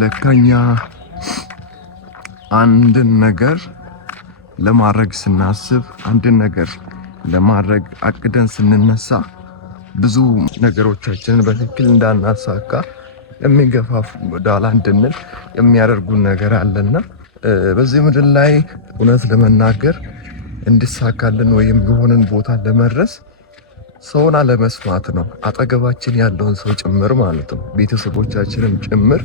ለካኛ አንድን ነገር ለማድረግ ስናስብ አንድን ነገር ለማድረግ አቅደን ስንነሳ ብዙ ነገሮቻችንን በትክክል እንዳናሳካ የሚገፋፉ ወደኋላ እንድንል የሚያደርጉን ነገር አለና በዚህ ምድር ላይ እውነት ለመናገር እንድሳካልን ወይም የሆነን ቦታ ለመድረስ ሰውን አለመስማት ነው። አጠገባችን ያለውን ሰው ጭምር ማለት ነው፣ ቤተሰቦቻችንም ጭምር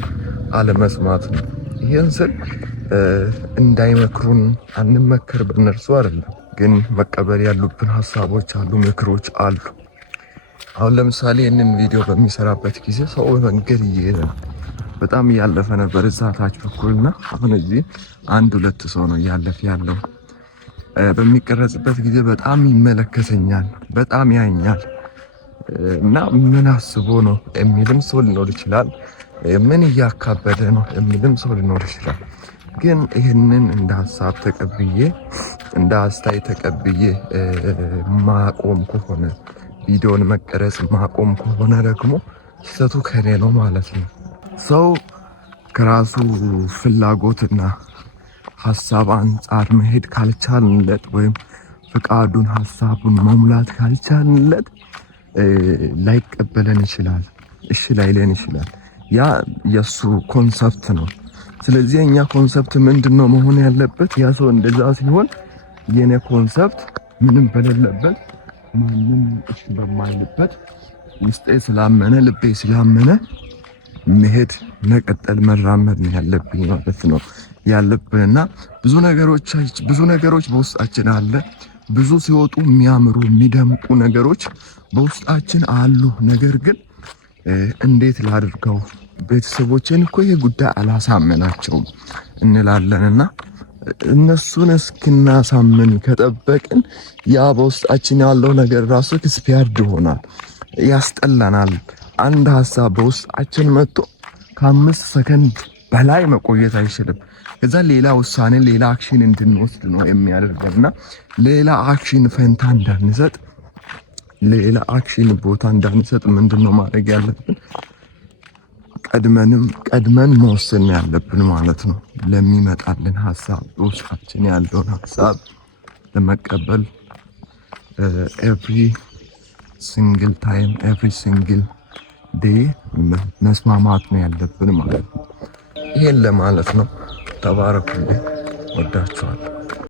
አለመስማት ነው። ይህን ስል እንዳይመክሩን አንመከር በእነርሱ አይደለም፣ ግን መቀበል ያሉብን ሀሳቦች አሉ፣ ምክሮች አሉ። አሁን ለምሳሌ ይህንን ቪዲዮ በሚሰራበት ጊዜ ሰው መንገድ እየሄደ ነው፣ በጣም እያለፈ ነበር እዛ ታች በኩልና አሁን እዚህ 1-2 ሰው ነው እያለፈ ያለው። በሚቀረጽበት ጊዜ በጣም ይመለከተኛል፣ በጣም ያኛል እና ምን አስቦ ነው የሚልም ሰው ሊኖር ይችላል። ምን እያካበደ ነው የሚልም ሰው ሊኖር ይችላል። ግን ይህንን እንደ ሀሳብ ተቀብዬ እንደ አስተያየት ተቀብዬ ማቆም ከሆነ ቪዲዮን መቀረጽ ማቆም ከሆነ ደግሞ ስህተቱ ከኔ ነው ማለት ነው። ሰው ከራሱ ፍላጎትና ሀሳብ አንጻር መሄድ ካልቻልንለት ወይም ፍቃዱን ሀሳቡን መሙላት ካልቻልንለት ላይቀበለን ይችላል፣ እሺ ላይለን ይችላል። ያ የሱ ኮንሰፕት ነው። ስለዚህ የኛ ኮንሰፕት ምንድነው መሆን ያለበት? ያ ሰው እንደዛ ሲሆን የኔ ኮንሰፕት ምንም በሌለበት ምንም እሺ በማይልበት ውስጤ ስላመነ ልቤ ስላመነ መሄድ መቀጠል መራመድ ነው ያለብኝ ማለት ነው ያለብንና ብዙ ነገሮች በውስጣችን አለ። ብዙ ሲወጡ የሚያምሩ የሚደምቁ ነገሮች በውስጣችን አሉ። ነገር ግን እንዴት ላድርገው? ቤተሰቦቼን እኮ ይሄ ጉዳይ አላሳመናቸውም እንላለንና እነሱን እስክናሳምን ከጠበቅን ያ በውስጣችን ያለው ነገር ራሱ ኤክስፓየርድ ይሆናል፣ ያስጠላናል። አንድ ሀሳብ በውስጣችን መጥቶ ከ5 ሰከንድ በላይ መቆየት አይችልም። ከዛ ሌላ ውሳኔ ሌላ አክሽን እንድንወስድ ነው የሚያደርገንና ሌላ አክሽን ፈንታ እንዳንሰጥ ሌላ አክሽን ቦታ እንዳንሰጥ ምንድነው ማድረግ ያለብን? ቀድመን መወሰን ያለብን ማለት ነው። ለሚመጣልን ሀሳብ በውስጣችን ያለውን ሀሳብ ለመቀበል ኤቭሪ ሲንግል ታይም ኤቭሪ ሲንግል ዴይ መስማማት ነው ያለብን ማለት ነው። ይሄን ለማለት ነው። ተባረኩልኝ። ወዳችኋለሁ።